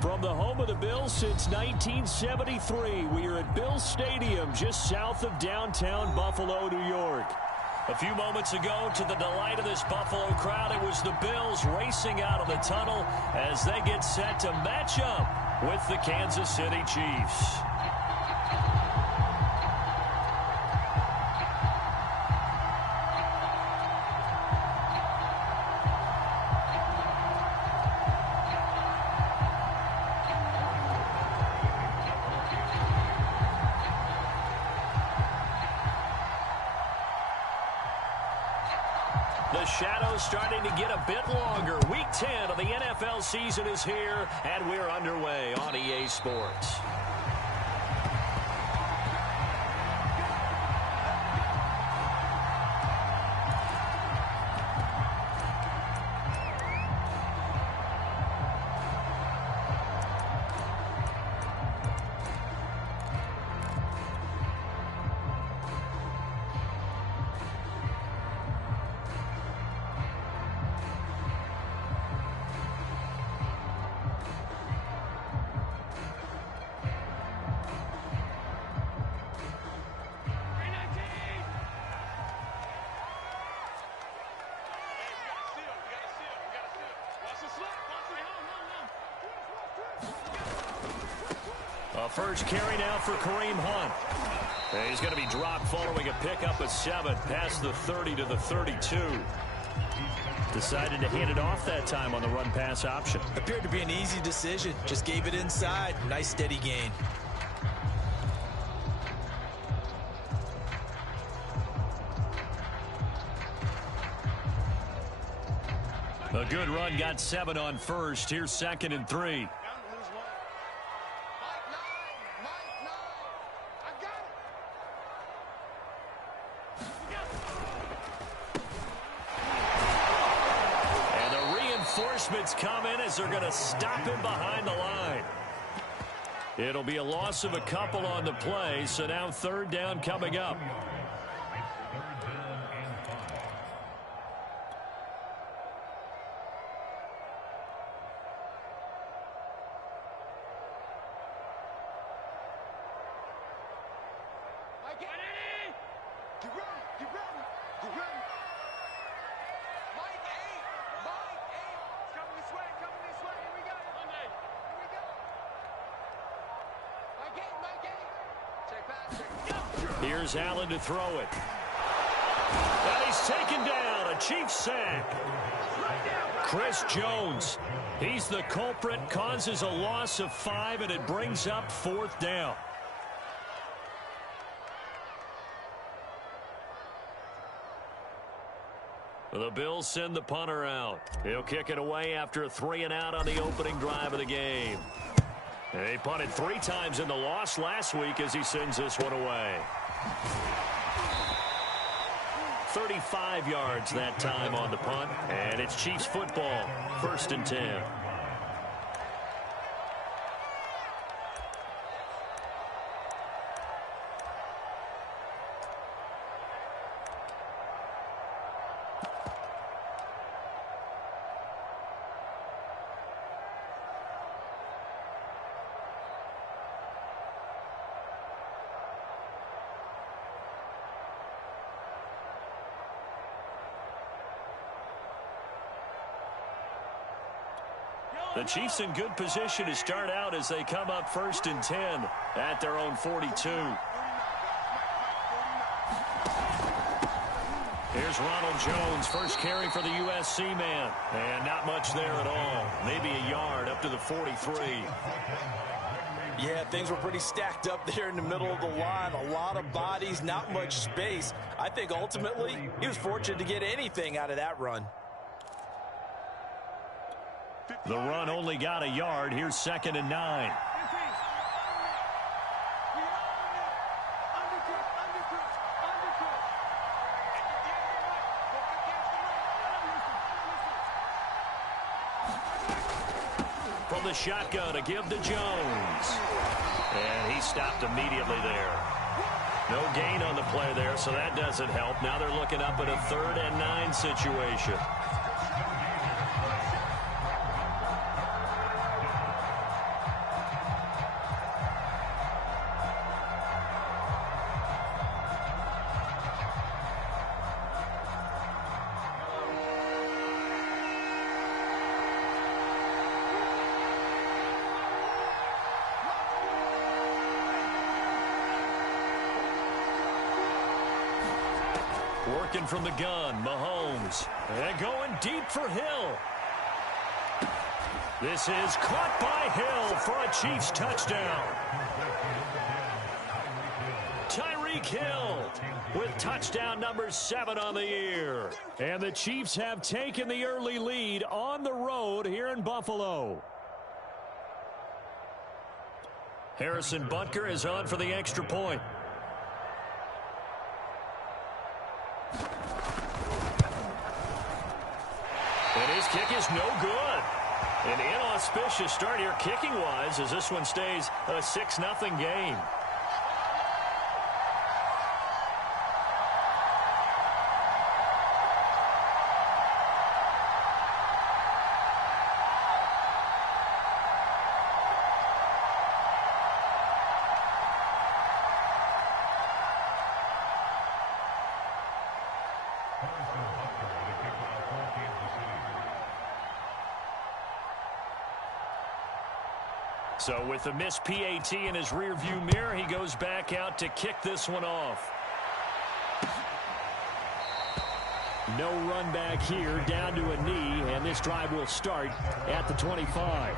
From the home of the Bills since 1973, we are at Bills Stadium just south of downtown Buffalo, New York. A few moments ago, to the delight of this Buffalo crowd, it was the Bills racing out of the tunnel as they get set to match up with the Kansas City Chiefs. The shadow's starting to get a bit longer. Week 10 of the NFL season is here, and we're underway on EA Sports. First carry now for Kareem Hunt. He's going to be dropped following a pickup of 7 past the 30 to the 32. Decided to hand it off that time on the run-pass option. Appeared to be an easy decision. Just gave it inside. Nice steady gain. A good run, got 7 on first. Here's 2nd and 3. Come in as they're going to stop him behind the line. It'll be a loss of a couple on the play, so now 3rd down coming up. Here's Allen to throw it. And he's taken down. A Chiefs sack. Chris Jones. He's the culprit. Causes a loss of 5, and it brings up 4th down. The Bills send the punter out. He'll kick it away after a 3-and-out on the opening drive of the game. He punted 3 times in the loss last week as he sends this one away. 35 yards that time on the punt, and it's Chiefs football, 1st and 10. The Chiefs in good position to start out as they come up 1st and 10 at their own 42. Here's Ronald Jones, first carry for the USC man. And not much there at all. Maybe a yard up to the 43. Yeah, things were pretty stacked up there in the middle of the line. A lot of bodies, not much space. I think ultimately he was fortunate to get anything out of that run. The run only got a yard. Here's 2nd and 9. From the shotgun to give to Jones. And he stopped immediately there. No gain on the play there, so that doesn't help. Now they're looking up at a 3rd and 9 situation. Working from the gun, Mahomes. And going deep for Hill. This is caught by Hill for a Chiefs touchdown. Tyreek Hill with touchdown number 7 on the year. And the Chiefs have taken the early lead on the road here in Buffalo. Harrison Butker is on for the extra point. And his kick is no good. An inauspicious start here kicking-wise as this one stays a 6-0 game. So with the missed PAT in his rearview mirror, he goes back out to kick this one off. No run back here, down to a knee, and this drive will start at the 25.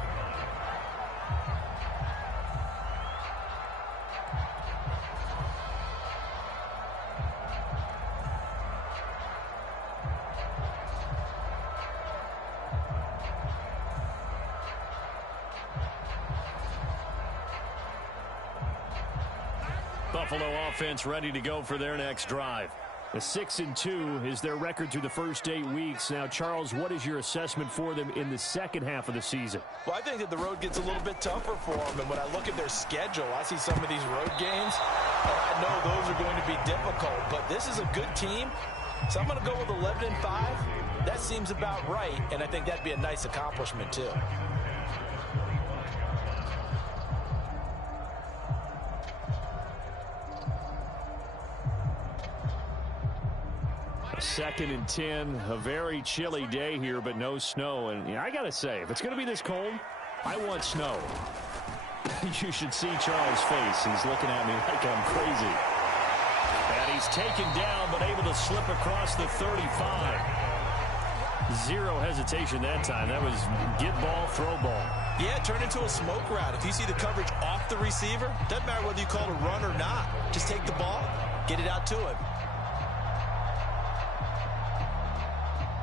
Buffalo offense ready to go for their next drive. A 6-2 is their record through the first 8 weeks. Now, Charles, what is your assessment for them in the second half of the season? Well, I think that the road gets a little bit tougher for them. And when I look at their schedule, I see some of these road games, and I know those are going to be difficult. But this is a good team, so I'm going to go with 11-5. That seems about right, and I think that'd be a nice accomplishment, too. Second and 10, a very chilly day here, but no snow. And I got to say, if it's going to be this cold, I want snow. You should see Charles' face. He's looking at me like I'm crazy. And he's taken down, but able to slip across the 35. Zero hesitation that time. That was get ball, throw ball. Yeah, it turned into a smoke route. If you see the coverage off the receiver, doesn't matter whether you call it a run or not. Just take the ball, get it out to him.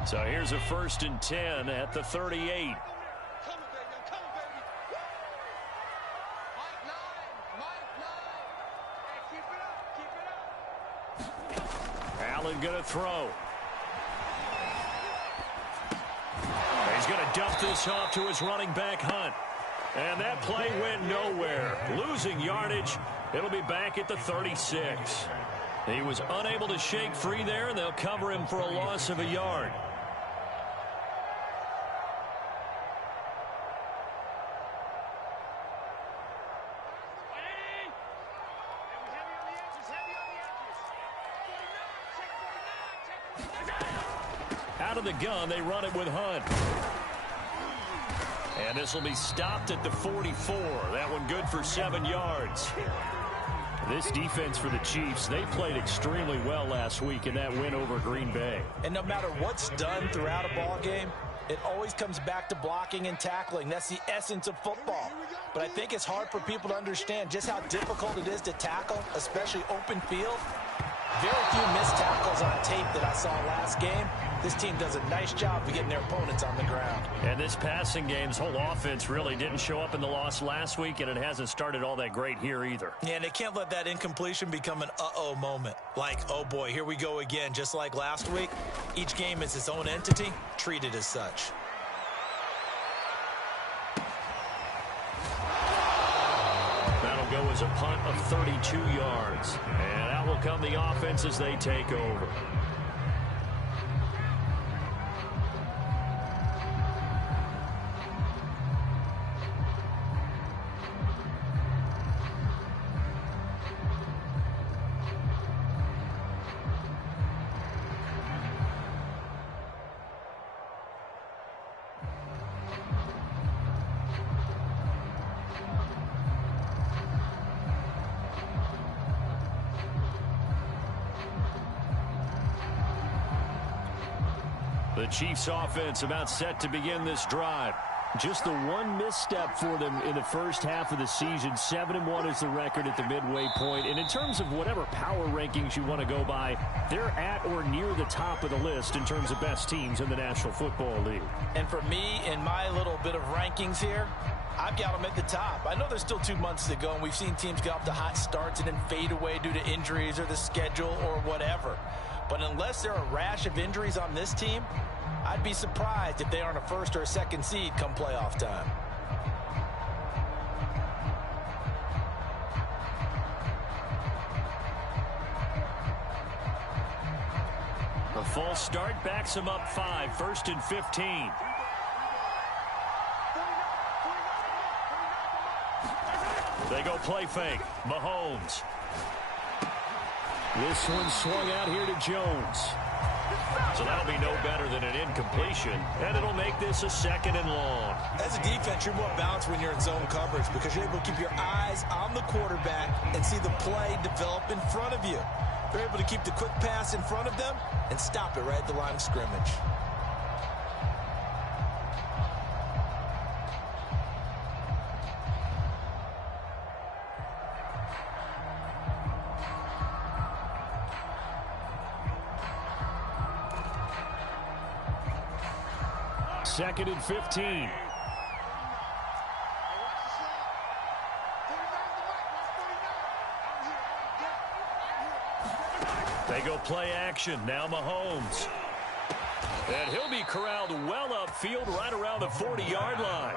So here's a 1st and 10 at the 38. Allen going to throw. He's going to dump this off to his running back, Hunt. And that play went nowhere. Losing yardage. It'll be back at the 36. He was unable to shake free there, and they'll cover him for a loss of a yard. Out of the gun, they run it with Hunt. And this will be stopped at the 44. That one good for 7 yards. This defense for the Chiefs, they played extremely well last week in that win over Green Bay. And no matter what's done throughout a ball game, it always comes back to blocking and tackling. That's the essence of football. But I think it's hard for people to understand just how difficult it is to tackle, especially open field. Very few missed tackles on tape that I saw last game. This team does a nice job of getting their opponents on the ground. And this passing game's whole offense really didn't show up in the loss last week, and it hasn't started all that great here either. Yeah, and they can't let that incompletion become an uh-oh moment. Like, oh boy, here we go again, just like last week. Each game is its own entity, treated as such. That'll go as a punt of 32 yards. And out will come the offense as they take over. The Chiefs offense about set to begin this drive. Just the one misstep for them in the first half of the season. 7-1 is the record at the midway point. And in terms of whatever power rankings you want to go by, they're at or near the top of the list in terms of best teams in the National Football League. And for me, in my little bit of rankings here, I've got them at the top. I know there's still 2 months to go, and we've seen teams get off to hot starts and then fade away due to injuries or the schedule or whatever. But unless there are a rash of injuries on this team, I'd be surprised if they aren't a first or a second seed come playoff time. A false start backs them up 5, 1st and 15. They go play fake. Mahomes. This one swung out here to Jones. So that'll be no better than an incompletion, and it'll make this a 2nd and long. As a defense, you're more balanced when you're in zone coverage because you're able to keep your eyes on the quarterback and see the play develop in front of you. They're able to keep the quick pass in front of them and stop it right at the line of scrimmage. Second and 15. They go play action. Now Mahomes. And he'll be corralled well upfield right around the 40-yard line.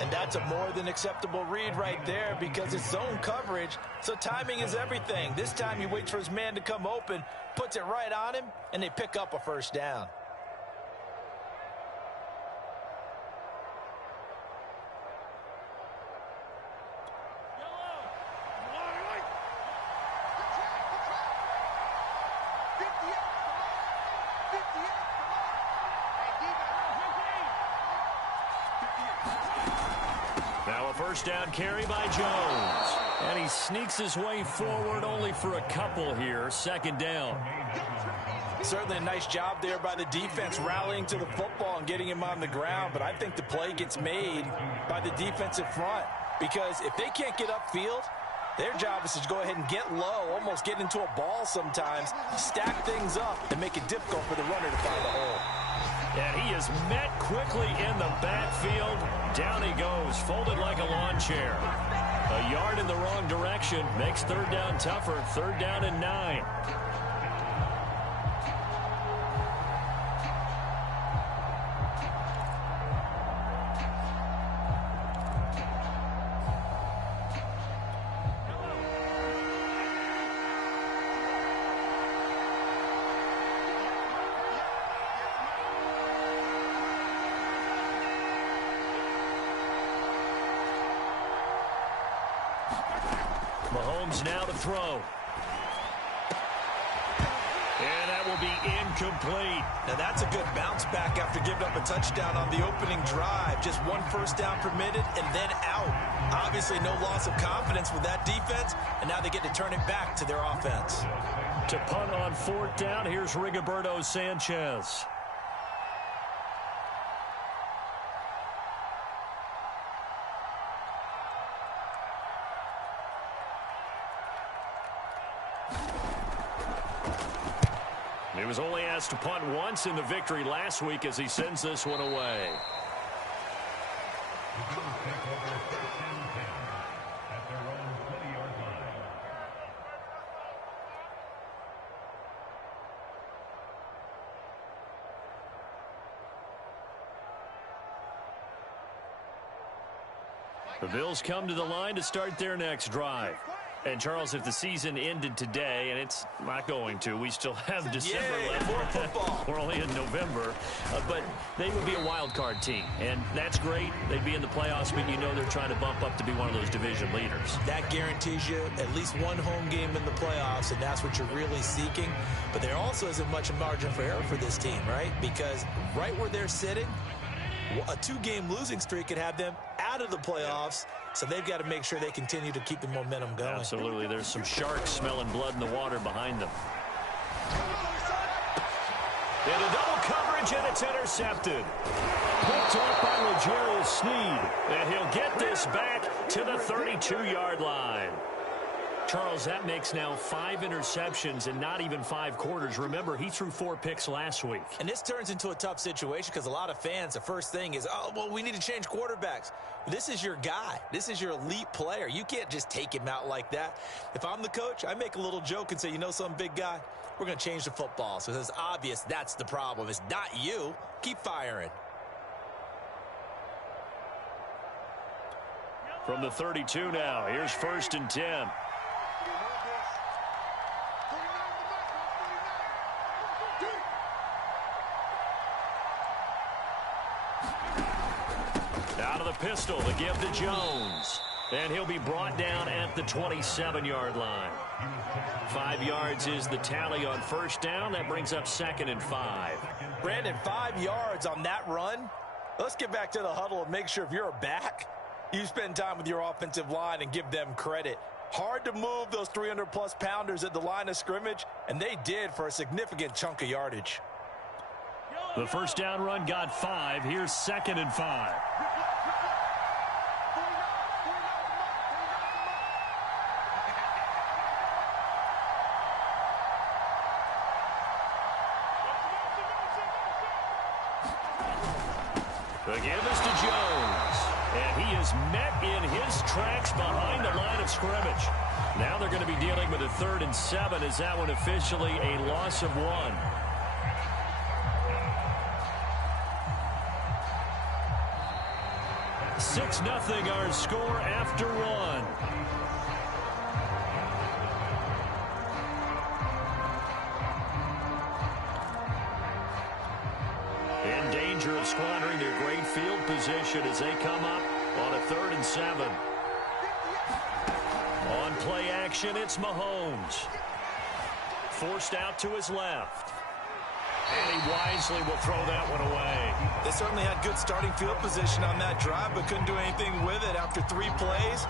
And that's a more than acceptable read right there because it's zone coverage, so timing is everything. This time he waits for his man to come open, puts it right on him, and they pick up a first down. First down carry by Jones. And he sneaks his way forward only for a couple here. 2nd down. Certainly a nice job there by the defense rallying to the football and getting him on the ground. But I think the play gets made by the defensive front. Because if they can't get upfield, their job is to go ahead and get low, almost get into a ball sometimes, stack things up, and make it difficult for the runner to find a hole. And he is met quickly in the backfield. Down he goes, folded like a lawn chair. A yard in the wrong direction makes 3rd down tougher. 3rd down and 9. Mahomes now to throw. And that will be incomplete. Now that's a good bounce back after giving up a touchdown on the opening drive. Just 1 first down permitted and then out. Obviously no loss of confidence with that defense, and now they get to turn it back to their offense. To punt on 4th down, here's Rigoberto Sanchez. He was only asked to punt once in the victory last week as he sends this one away. The Bills come to the line to start their next drive. And, Charles, if the season ended today, and it's not going to, we still have December left. More football. We're only in November. But they would be a wild card team, and that's great. They'd be in the playoffs, but you know they're trying to bump up to be one of those division leaders. That guarantees you at least one home game in the playoffs, and that's what you're really seeking. But there also isn't much margin for error for this team, right? Because right where they're sitting, a 2-game losing streak could have them out of the playoffs. So they've got to make sure they continue to keep the momentum going. Absolutely. There's some sharks smelling blood in the water behind them. And a double coverage, and it's intercepted. Picked up by L'Jarius Sneed, and he'll get this back to the 32-yard line. Charles, that makes now 5 interceptions in not even 5 quarters. Remember, he threw 4 picks last week. And this turns into a tough situation because a lot of fans, the first thing is, oh, well, we need to change quarterbacks. This is your guy. This is your elite player. You can't just take him out like that. If I'm the coach, I make a little joke and say, you know something, big guy? We're going to change the football. So it's obvious that's the problem. It's not you. Keep firing. From the 32 now, here's 1st and 10. Out of the pistol, the give to Jones. And he'll be brought down at the 27-yard line. 5 yards is the tally on 1st down. That brings up 2nd and 5. Brandon, 5 yards on that run. Let's get back to the huddle and make sure if you're a back, you spend time with your offensive line and give them credit. Hard to move those 300-plus pounders at the line of scrimmage, and they did for a significant chunk of yardage. The 1st down run got 5. Here's 2nd and 5. The give is to Jones. And he is met in his tracks behind the line of scrimmage. Now they're going to be dealing with a 3rd and 7. Is that one officially a loss of 1? 6-0 our score after 1. In danger of squandering their great field position as they come up on a 3rd and 7. On play action, it's Mahomes. Forced out to his left. And he wisely will throw that one away. They certainly had good starting field position on that drive, but couldn't do anything with it after 3 plays.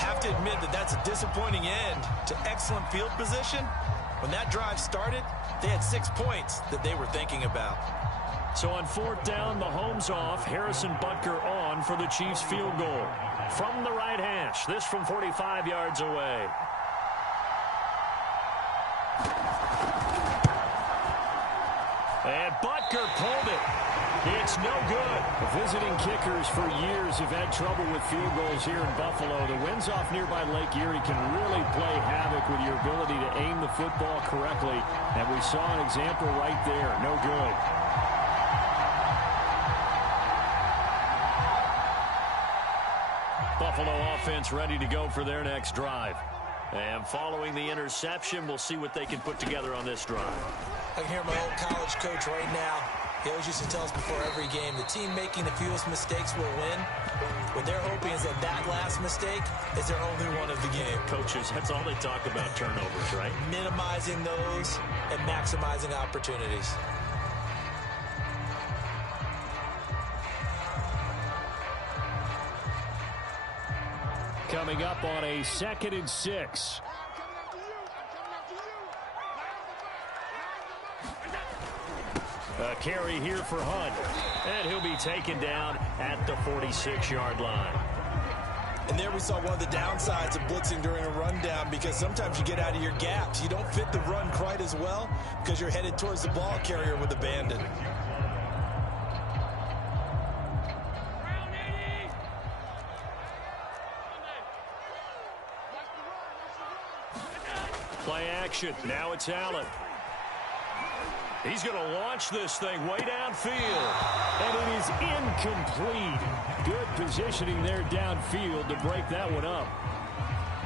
Have to admit that that's a disappointing end to excellent field position. When that drive started, they had 6 points that they were thinking about. So on 4th down, Mahomes off, Harrison Butker on for the Chiefs field goal. From the right hash, this from 45 yards away. And Butker pulled it. It's no good. Visiting kickers for years have had trouble with field goals here in Buffalo. The winds off nearby Lake Erie can really play havoc with your ability to aim the football correctly. And we saw an example right there. No good. Buffalo offense ready to go for their next drive. And following the interception, we'll see what they can put together on this drive. I can hear my old college coach right now. He always used to tell us before every game, the team making the fewest mistakes will win. What they're hoping is that last mistake is their only one of the game. Coaches, that's all they talk about, turnovers, right? Minimizing those and maximizing opportunities. Coming up on a 2nd and 6. A carry here for Hunt. And he'll be taken down at the 46-yard line. And there we saw one of the downsides of blitzing during a rundown, because sometimes you get out of your gaps. You don't fit the run quite as well because you're headed towards the ball carrier with abandon. Play action. Now it's Allen. He's going to launch this thing way downfield. And it is incomplete. Good positioning there downfield to break that one up.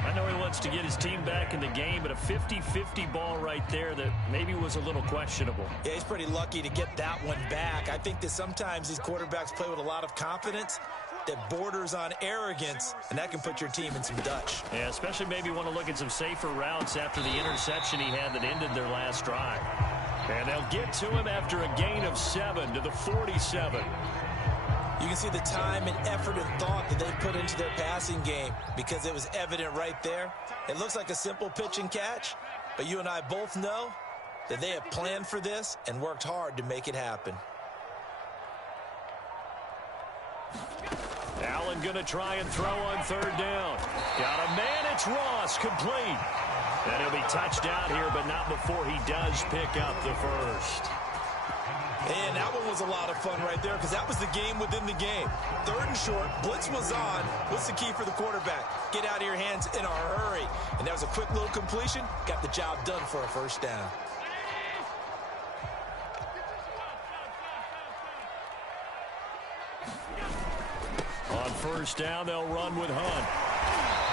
I know he wants to get his team back in the game, but a 50-50 ball right there that maybe was a little questionable. Yeah, he's pretty lucky to get that one back. I think that sometimes these quarterbacks play with a lot of confidence that borders on arrogance, and that can put your team in some Dutch. Yeah, especially maybe want to look at some safer routes after the interception he had that ended their last drive. And they'll get to him after a gain of 7 to the 47. You can see the time and effort and thought that they put into their passing game, because it was evident right there. It looks like a simple pitch and catch, but you and I both know that they have planned for this and worked hard to make it happen. Allen going to try and throw on third down. Got a man, it's Ross, complete. And he'll be touched out here, but not before he does pick up the first. And that one was a lot of fun right there because that was the game within the game. Third and short, blitz was on. What's the key for the quarterback? Get out of your hands in a hurry. And that was a quick little completion. Got the job done for a first down. On first down, they'll run with Hunt.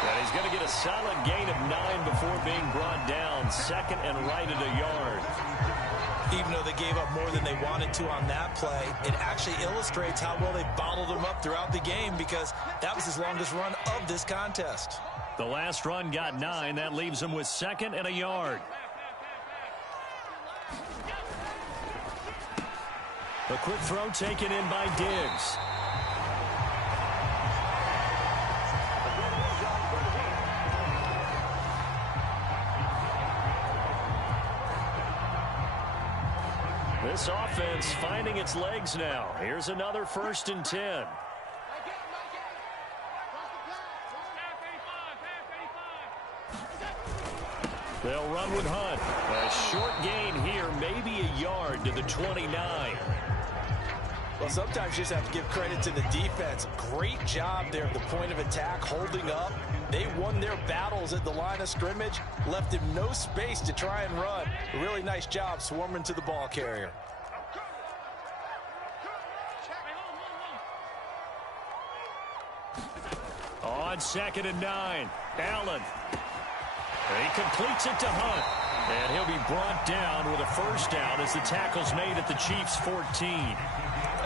And he's going to get a solid gain of 9 before being brought down. Second and right at a yard. Even though they gave up more than they wanted to on that play, it actually illustrates how well they bottled them up throughout the game because that was his longest run of this contest. The last run got 9. That leaves him with second and a yard. A quick throw taken in by Diggs. This offense finding its legs now. Here's another 1st and 10. They'll run with Hunt. A short gain here, maybe a yard to the 29. Well, sometimes you just have to give credit to the defense. Great job there at the point of attack, holding up. They won their battles at the line of scrimmage, left him no space to try and run. A really nice job swarming to the ball carrier. On 2nd and 9, Allen. He completes it to Hunt. And he'll be brought down with a first down as the tackle's made at the Chiefs' 14.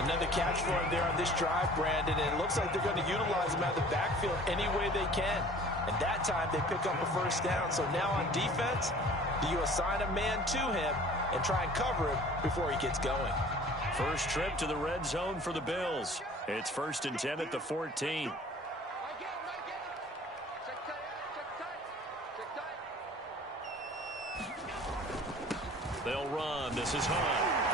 Another catch for him there on this drive, Brandon, and it looks like they're going to utilize him out of the backfield any way they can. And that time they pick up a first down. So now on defense, do you assign a man to him and try and cover him before he gets going? First trip to the red zone for the Bills. It's 1st and 10 at the 14. They'll run. This is Hunt.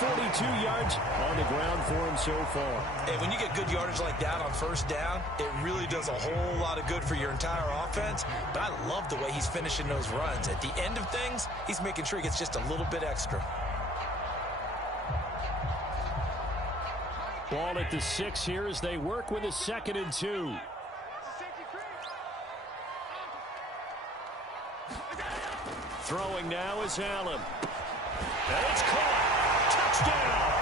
42 yards on the ground for him so far. And when you get good yardage like that on first down, it really does a whole lot of good for your entire offense. But I love the way he's finishing those runs. At the end of things, he's making sure he gets just a little bit extra. Ball at the 6 here as they work with a 2nd and 2. Throwing now is Allen. And it's caught. Touchdown.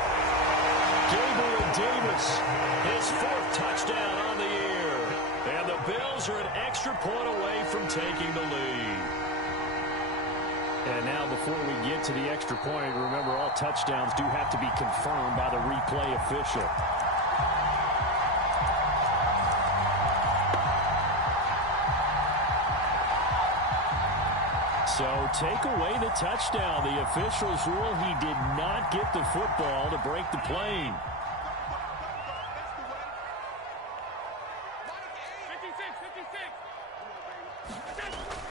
Gabriel Davis, his 4th touchdown on the year. And the Bills are an extra point away from taking the lead. And now before we get to the extra point, remember all touchdowns do have to be confirmed by the replay official. So take away the touchdown. The officials rule he did not get the football to break the plane.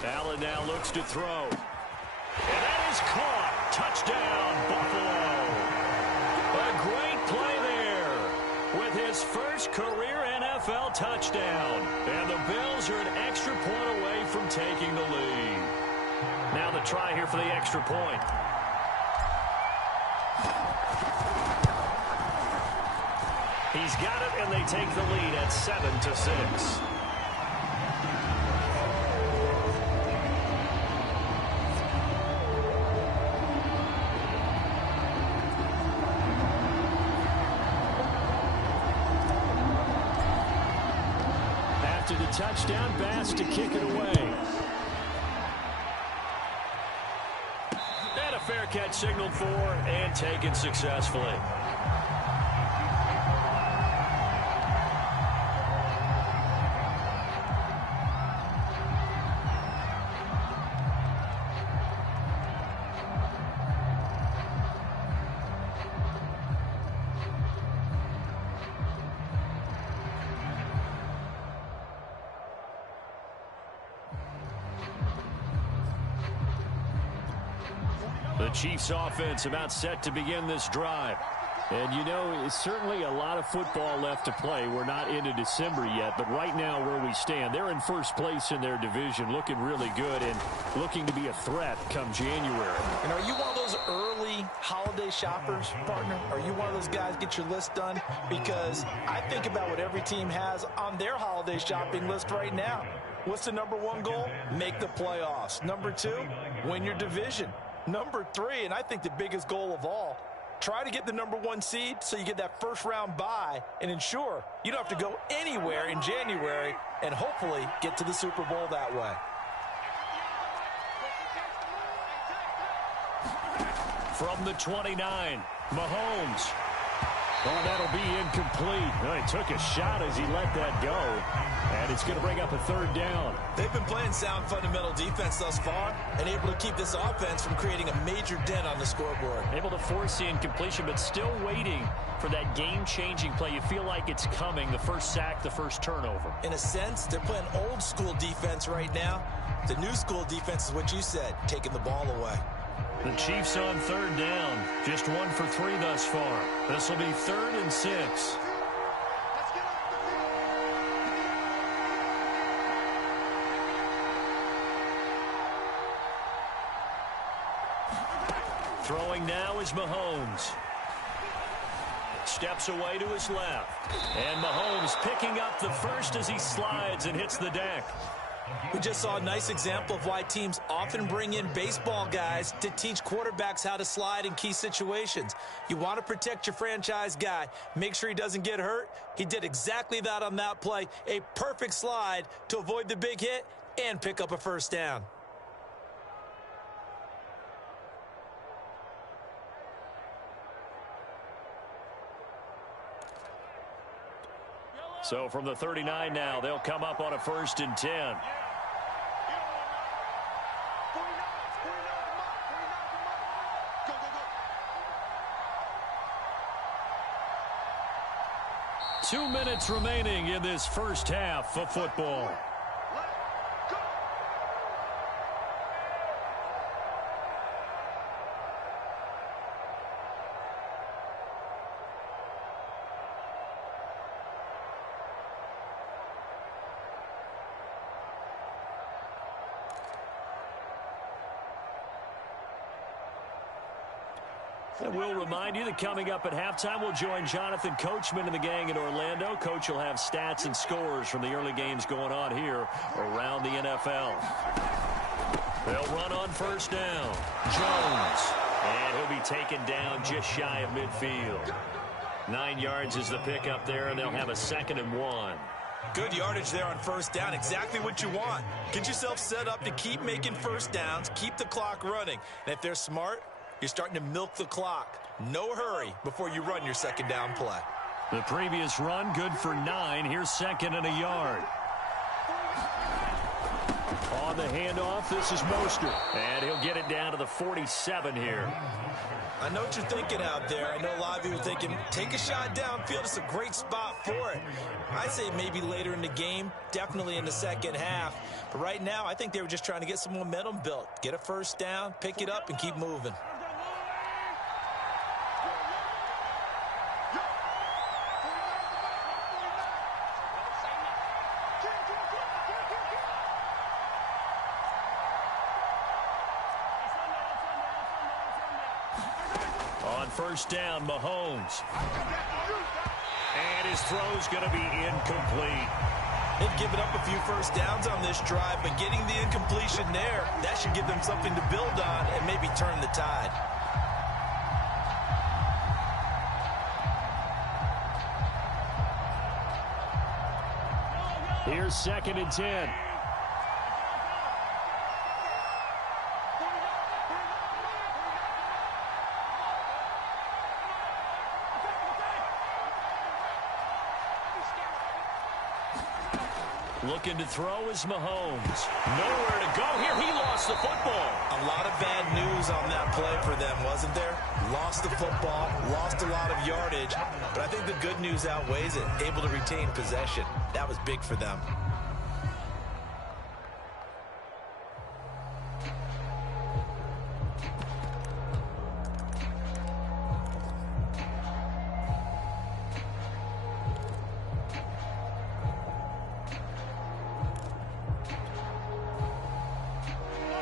Allen now looks to throw. And that is caught. Touchdown, Buffalo. A great play there with his first career NFL touchdown. And the Bills are an extra point away from taking the lead. Now the try here for the extra point. He's got it, and they take the lead at 7-6. After the touchdown, Bass to kick it away. And a fair catch signaled for and taken successfully. The Chiefs offense about set to begin this drive. And, you know, it's certainly a lot of football left to play. We're not into December yet, but right now where we stand, they're in first place in their division, looking really good and looking to be a threat come January. And are you one of those early holiday shoppers, partner? Are you one of those guys get your list done? Because I think about what every team has on their holiday shopping list right now. What's the number one goal? Make the playoffs. Number two, win your division. Number three, and I think the biggest goal of all, try to get the number one seed so you get that first round bye and ensure you don't have to go anywhere in January and hopefully get to the Super Bowl that way. From the 29, Mahomes. Oh, that'll be incomplete. Oh, he took a shot as he let that go. And it's going to bring up a third down. They've been playing sound fundamental defense thus far and able to keep this offense from creating a major dent on the scoreboard. Able to force the incompletion, but still waiting for that game-changing play. You feel like it's coming, the first sack, the first turnover. In a sense, they're playing old-school defense right now. The new-school defense is what you said, taking the ball away. The Chiefs on third down. Just 1 for 3 thus far. This will be 3rd and 6. Throwing now is Mahomes. Steps away to his left. And Mahomes picking up the first as he slides and hits the deck. We just saw a nice example of why teams often bring in baseball guys to teach quarterbacks how to slide in key situations. You want to protect your franchise guy. Make sure he doesn't get hurt. He did exactly that on that play. A perfect slide to avoid the big hit and pick up a first down. So from the 39 now, they'll come up on a 1st and 10. Two minutes remaining in this first half of football. And we'll remind you that coming up at halftime, we'll join Jonathan Coachman and the gang in Orlando. Coach will have stats and scores from the early games going on here around the NFL. They'll run on first down. Jones. And he'll be taken down just shy of midfield. 9 yards is the pickup there, and they'll have a 2nd and 1. Good yardage there on first down. Exactly what you want. Get yourself set up to keep making first downs, keep the clock running. And if they're smart, you're starting to milk the clock. No hurry before you run your 2nd down play. The previous run, good for 9. Here's 2nd and a yard. On the handoff, this is Mostert. And he'll get it down to the 47 here. I know what you're thinking out there. I know a lot of you are thinking, take a shot downfield. It's a great spot for it. I'd say maybe later in the game, definitely in the second half. But right now, I think they were just trying to get some momentum built. Get a first down, pick it up, and keep moving. First down, Mahomes. And his throw's going to be incomplete. They've given up a few first downs on this drive, but getting the incompletion there, that should give them something to build on and maybe turn the tide. Here's 2nd and 10. Looking to throw is Mahomes. Nowhere to go here. He lost the football. A lot of bad news on that play for them, wasn't there? Lost the football, lost a lot of yardage, but I think the good news outweighs it. Able to retain possession. That was big for them.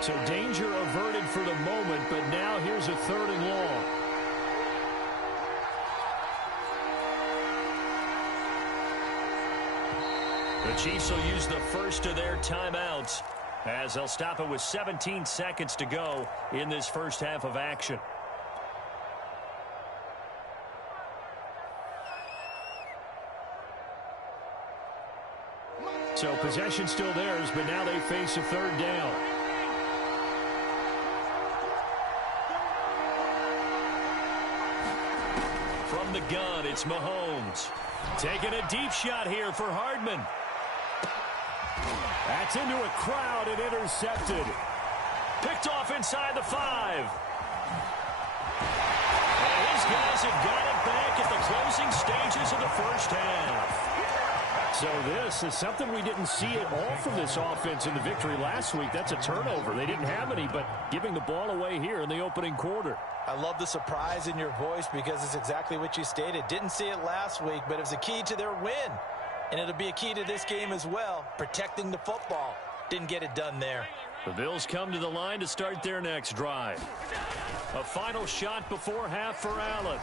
So danger averted for the moment, but now here's a 3rd and long. The Chiefs will use the first of their timeouts as they'll stop it with 17 seconds to go in this first half of action. So possession still theirs, but now they face a 3rd down. From the gun, it's Mahomes. Taking a deep shot here for Hardman. That's into a crowd and intercepted. Picked off inside the 5. And his guys have got it back at the closing stages of the first half. So this is something we didn't see at all from this offense in the victory last week. That's a turnover. They didn't have any, but giving the ball away here in the opening quarter. I love the surprise in your voice because it's exactly what you stated. Didn't see it last week, but it was a key to their win. And it'll be a key to this game as well, protecting the football. Didn't get it done there. The Bills come to the line to start their next drive. A final shot before half for Allen.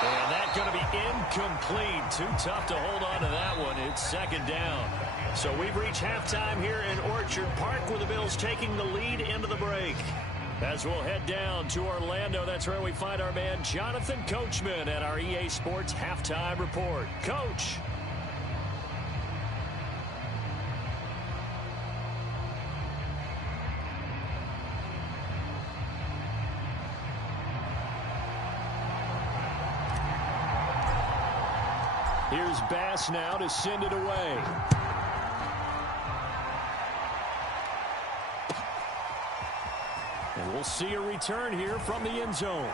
And that's going to be incomplete. Too tough to hold on to that one. It's 2nd down. So we've reached halftime here in Orchard Park with the Bills taking the lead into the break. As we'll head down to Orlando, that's where we find our man Jonathan Coachman at our EA Sports Halftime Report. Coach. Here's Bass now to send it away. And we'll see a return here from the end zone.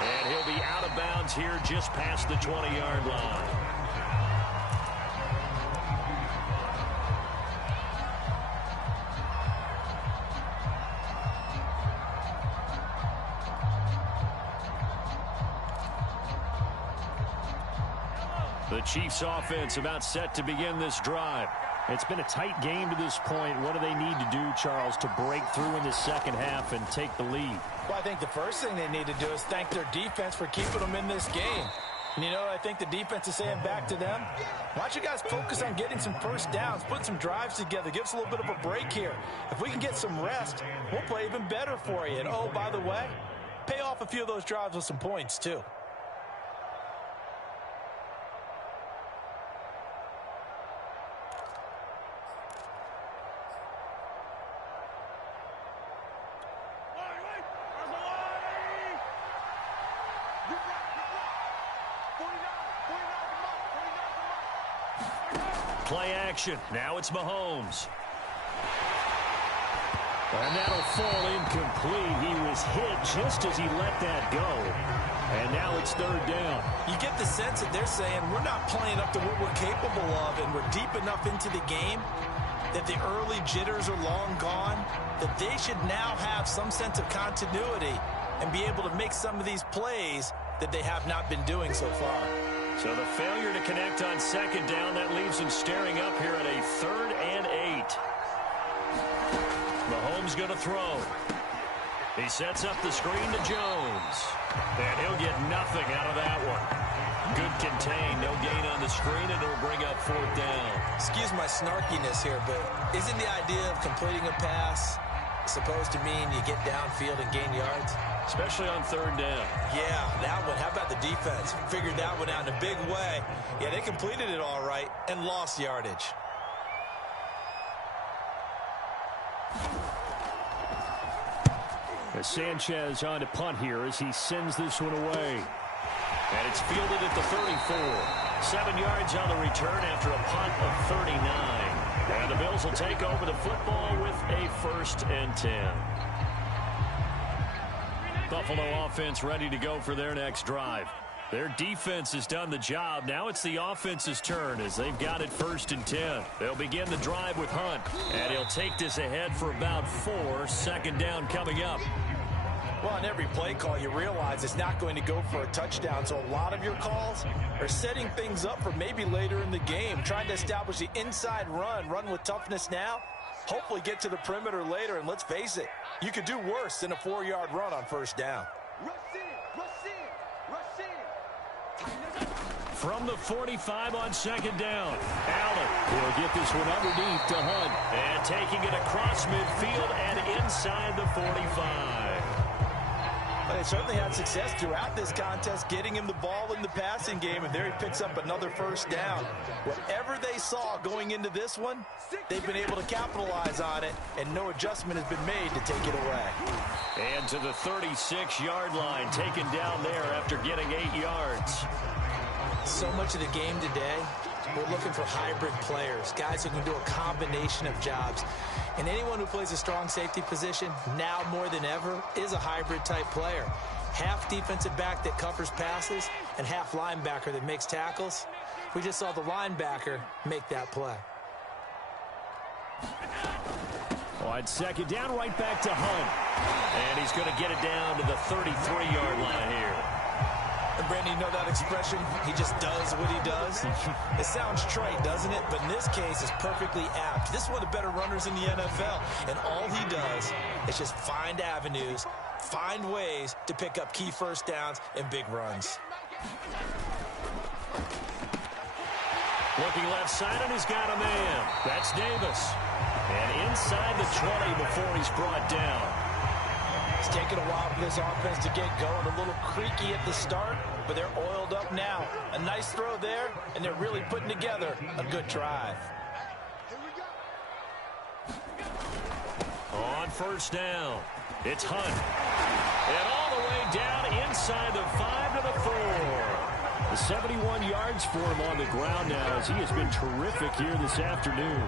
And he'll be out of bounds here just past the 20-yard line. The Chiefs offense about set to begin this drive. It's been a tight game to this point. What do they need to do, Charles, to break through in the second half and take the lead? Well, I think the first thing they need to do is thank their defense for keeping them in this game. And you know what I think the defense is saying back to them? Why don't you guys focus on getting some first downs, put some drives together, give us a little bit of a break here. If we can get some rest, we'll play even better for you. And, oh, by the way, pay off a few of those drives with some points, too. Play action. Now it's Mahomes. And that'll fall incomplete. He was hit just as he let that go. And now it's 3rd down. You get the sense that they're saying we're not playing up to what we're capable of, and we're deep enough into the game that the early jitters are long gone, that they should now have some sense of continuity and be able to make some of these plays that they have not been doing so far. So the failure to connect on 2nd down, that leaves him staring up here at a 3rd and 8. Mahomes going to throw. He sets up the screen to Jones. And he'll get nothing out of that one. Good contain, no gain on the screen, and it'll bring up 4th down. Excuse my snarkiness here, but isn't the idea of completing a pass supposed to mean you get downfield and gain yards? Especially on 3rd down. Yeah, that one. How about the defense? Figured that one out in a big way. Yeah, they completed it all right and lost yardage. As Sanchez on to punt here as he sends this one away. And it's fielded at the 34. 7 yards on the return after a punt of 39. And the Bills will take over the football with a 1st and 10. Buffalo offense ready to go for their next drive. Their defense has done the job. Now it's the offense's turn as they've got it 1st and 10. They'll begin the drive with Hunt. And he'll take this ahead for about 4. 2nd down coming up. Well, on every play call, you realize it's not going to go for a touchdown. So a lot of your calls are setting things up for maybe later in the game, trying to establish the inside run with toughness now, hopefully get to the perimeter later. And let's face it, you could do worse than a 4-yard run on first down. From the 45 on second down, Allen will get this one underneath to Hunt. And taking it across midfield and inside the 45. But they certainly had success throughout this contest, getting him the ball in the passing game, and there he picks up another first down. Whatever they saw going into this one, they've been able to capitalize on it, and no adjustment has been made to take it away. And to the 36-yard line, taken down there after getting 8 yards. So much of the game today, we're looking for hybrid players, guys who can do a combination of jobs. And anyone who plays a strong safety position, now more than ever, is a hybrid-type player. Half defensive back that covers passes and half linebacker that makes tackles. We just saw the linebacker make that play. On second down, right back to Hunt. And he's going to get it down to the 33-yard line here. And Brandon, you know that expression? He just does what he does. It sounds trite, doesn't it? But in this case, it's perfectly apt. This is one of the better runners in the NFL. And all he does is just find avenues, find ways to pick up key first downs and big runs. Looking left side, and he's got a man. That's Davis. And inside the 20 before he's brought down. It's taken a while for this offense to get going. A little creaky at the start, but they're oiled up now. A nice throw there, and they're really putting together a good drive. On first down, it's Hunt. And all the way down inside the 5 to the 4. The 71 yards for him on the ground now as he has been terrific here this afternoon.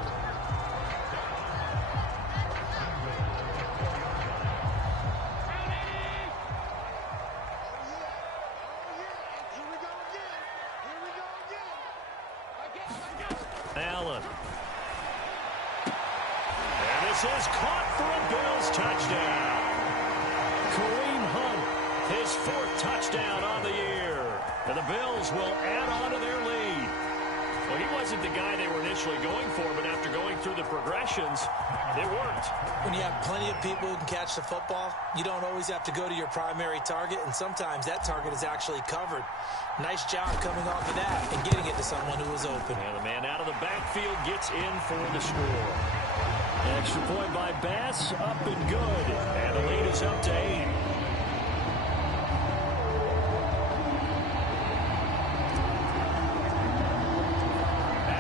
Allen. And this is caught for a Bills touchdown. Kareem Hunt, his 4th touchdown on the year. And the Bills will add on to their lead. Well, he wasn't the guy they were initially going for, but after going through the progressions, it worked. When you have plenty of people who can catch the football, you don't always have to go to your primary target, and sometimes that target is actually covered. Nice job coming off of that and getting it to someone who was open. And the man out of the backfield gets in for the score. Extra point by Bass, up and good. And the lead is up to 8.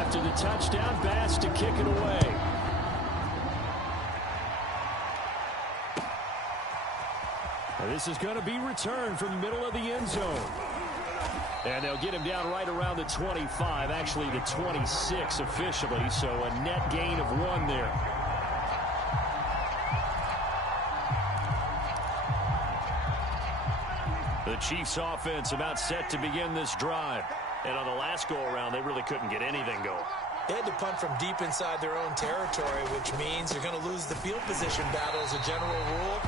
After the touchdown, Bass to kick it away. And this is going to be returned from the middle of the end zone. And they'll get him down right around the 25, actually the 26 officially, so a net gain of 1 there. The Chiefs offense about set to begin this drive. And on the last go-around, they really couldn't get anything going. They had to punt from deep inside their own territory, which means they're going to lose the field position battle as a general rule.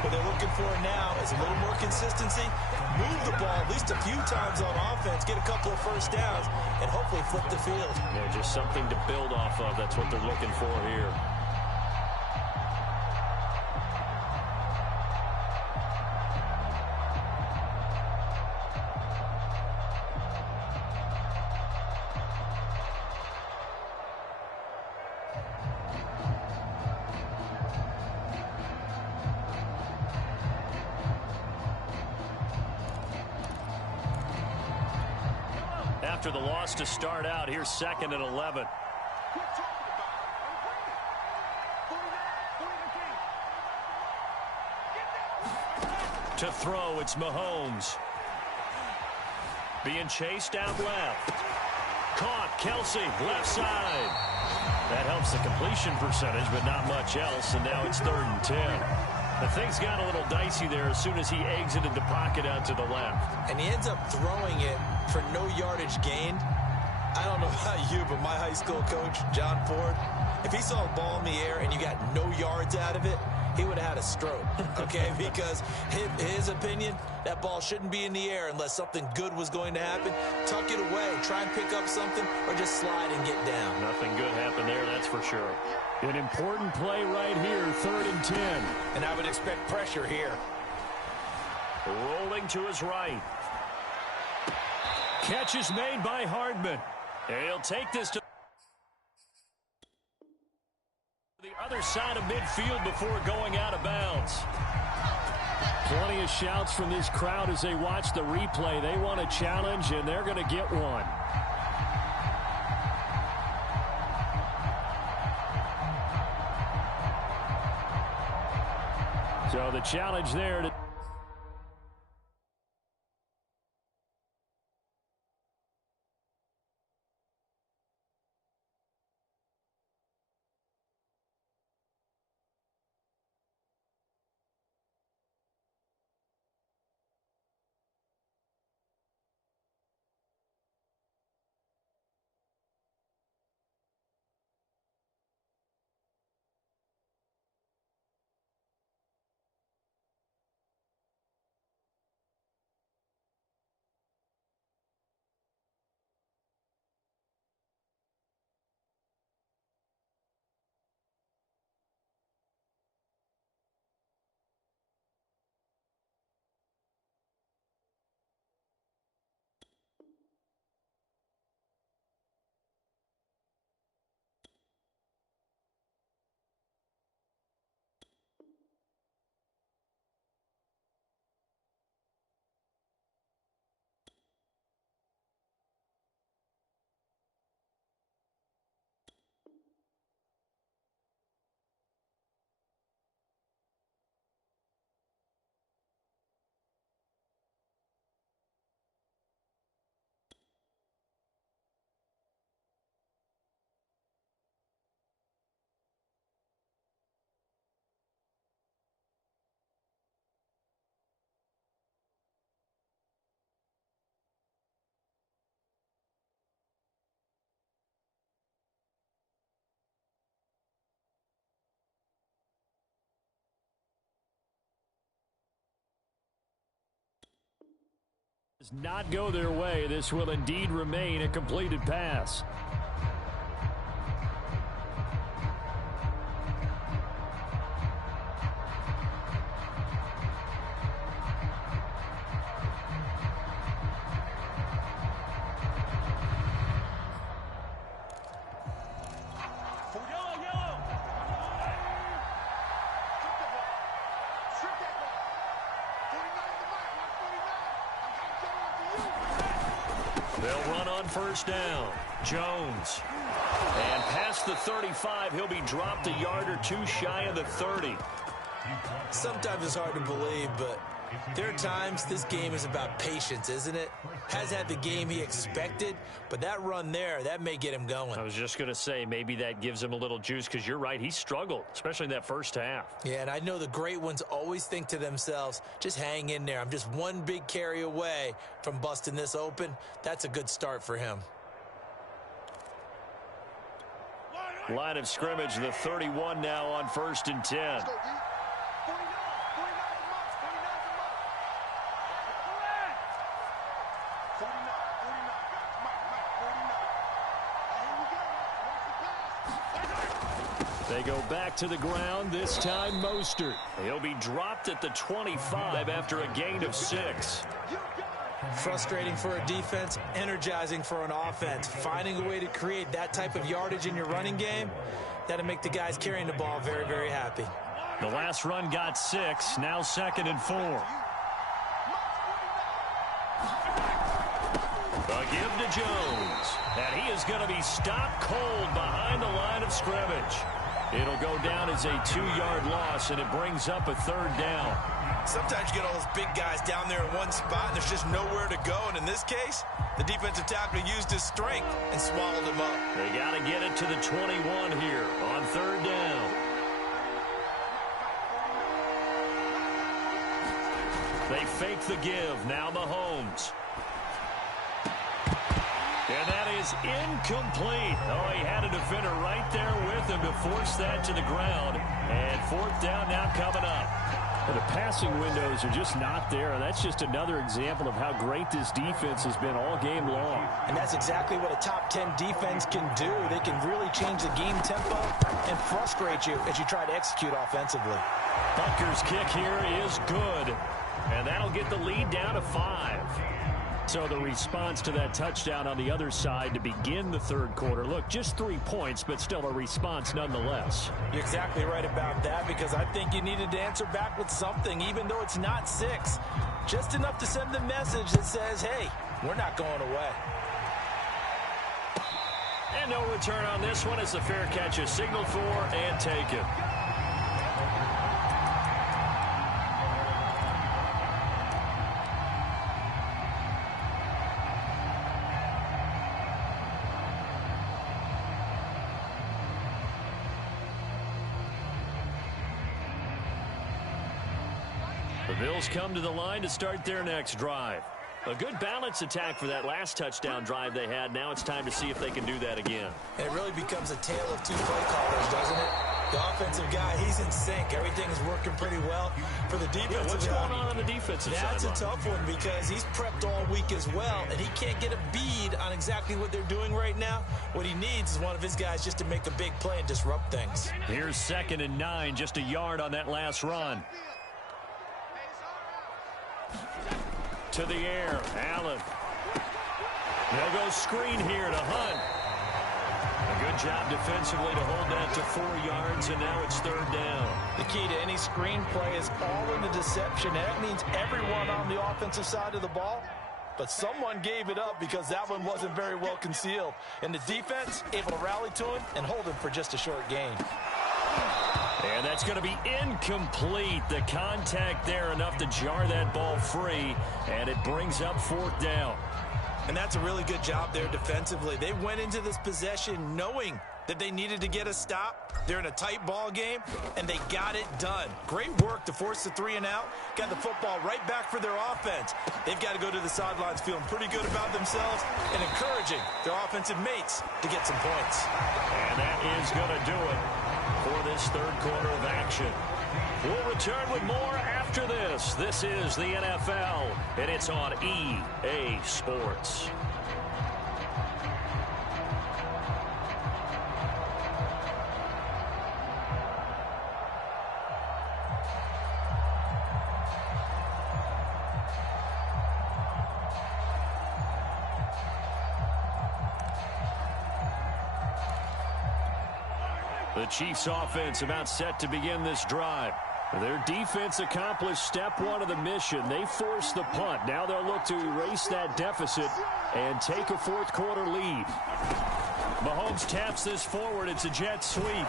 What they're looking for now is a little more consistency, move the ball at least a few times on offense, get a couple of first downs, and hopefully flip the field. Yeah, just something to build off of. That's what they're looking for here. After the loss to start out, here's 2nd and 11. To throw, it's Mahomes. Being chased out left. Caught, Kelsey, left side. That helps the completion percentage, but not much else, and now it's 3rd and 10. The things got a little dicey there as soon as he exited the pocket out to the left. And he ends up throwing it for no yardage gained. I don't know about you, but my high school coach, John Ford, if he saw a ball in the air and you got no yards out of it, he would have had a stroke, okay? Because his opinion, that ball shouldn't be in the air unless something good was going to happen. Tuck it away, try and pick up something, or just slide and get down. Nothing good happened there, that's for sure. An important play right here, 3rd and 10. And I would expect pressure here. Rolling to his right. Catch is made by Hardman. He'll take this to the other side of midfield before going out of bounds. Plenty of shouts from this crowd as they watch the replay. They want a challenge, and they're going to get one. So the challenge there to does not go their way. This will indeed remain a completed pass. They'll run on 1st down. Jones. And past the 35, he'll be dropped a yard or 2 shy of the 30. Sometimes it's hard to believe, but there are times this game is about patience, isn't it? Has had the game he expected, but that run there, that may get him going. I was just going to say, maybe that gives him a little juice, because you're right, he struggled, especially in that first half. Yeah, and I know the great ones always think to themselves, just hang in there. I'm just one big carry away from busting this open. That's a good start for him. Line of scrimmage, the 31 now on 1st and 10. They go back to the ground, this time Mostert. He'll be dropped at the 25 after a gain of 6. Frustrating for a defense, energizing for an offense. Finding a way to create that type of yardage in your running game, that'll make the guys carrying the ball very, very happy. The last run got 6, now 2nd and 4. A give to Jones. And he is going to be stopped cold behind the line of scrimmage. It'll go down as a 2-yard loss, and it brings up a 3rd down. Sometimes you get all those big guys down there in one spot, and there's just nowhere to go. And in this case, the defensive tackle used his strength and swallowed him up. They got to get it to the 21 here on 3rd down. They fake the give. Now Mahomes. And that is incomplete. Oh, he had a defender right there with him to force that to the ground. And fourth down now coming up. Well, the passing windows are just not there, and that's just another example of how great this defense has been all game long. And that's exactly what a top 10 defense can do. They can really change the game tempo and frustrate you as you try to execute offensively. Butker's kick here is good, and that'll get the lead down to 5. So the response to that touchdown on the other side to begin the third quarter. Look, just 3 points, but still a response nonetheless. You're exactly right about that, because I think you needed to answer back with something, even though it's not 6. Just enough to send the message that says, hey, we're not going away. And no return on this one as the fair catch is signaled for and taken. The Bills come to the line to start their next drive. A good balance attack for that last touchdown drive they had. Now it's time to see if they can do that again. It really becomes a tale of two play callers, doesn't it? The offensive guy, he's in sync. Everything is working pretty well. For the defensive guy, what's going on the defensive side? That's a tough one, because he's prepped all week as well, and he can't get a bead on exactly what they're doing right now. What he needs is one of his guys just to make a big play and disrupt things. Here's 2nd and 9, just a yard on that last run. To the air, Allen. They'll go screen here to Hunt. A good job defensively to hold that to 4 yards, and now it's 3rd down. The key to any screen play is all in the deception. And that means everyone on the offensive side of the ball. But someone gave it up, because that one wasn't very well concealed. And the defense able to rally to him and hold him for just a short gain. And that's going to be incomplete. The contact there enough to jar that ball free, and it brings up 4th down. And that's a really good job there defensively. They went into this possession knowing that they needed to get a stop. They're in a tight ball game, and they got it done. Great work to force the 3 and out. Got the football right back for their offense. They've got to go to the sidelines feeling pretty good about themselves and encouraging their offensive mates to get some points. And that is going to do it for this third quarter of action. We'll return with more after this. This is the NFL, and it's on EA Sports. The Chiefs offense about set to begin this drive. Their defense accomplished step 1 of the mission. They forced the punt. Now they'll look to erase that deficit and take a fourth quarter lead. Mahomes taps this forward. It's a jet sweep.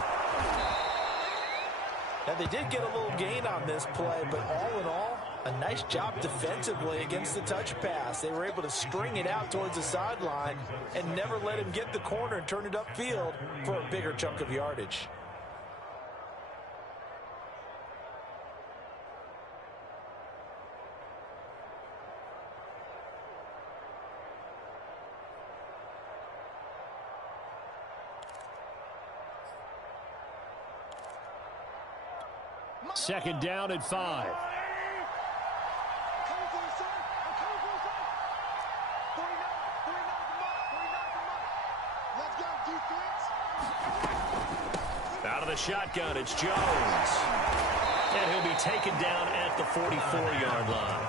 Now they did get a little gain on this play, but all in all, a nice job defensively against the touch pass. They were able to string it out towards the sideline and never let him get the corner and turn it upfield for a bigger chunk of yardage. Second down at 5. Out of the shotgun, it's Jones. And he'll be taken down at the 44-yard line.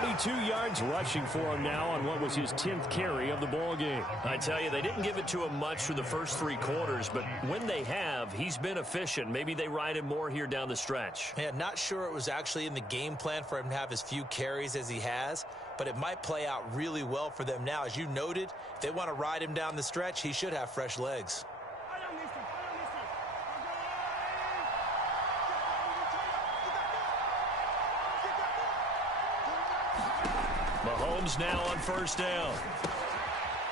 42 yards rushing for him now on what was his 10th carry of the ball game. I tell you, they didn't give it to him much for the first 3 quarters, but when they have, he's been efficient. Maybe they ride him more here down the stretch. Yeah, not sure it was actually in the game plan for him to have as few carries as he has, but it might play out really well for them now. As you noted, if they want to ride him down the stretch, he should have fresh legs. Mahomes now on first down.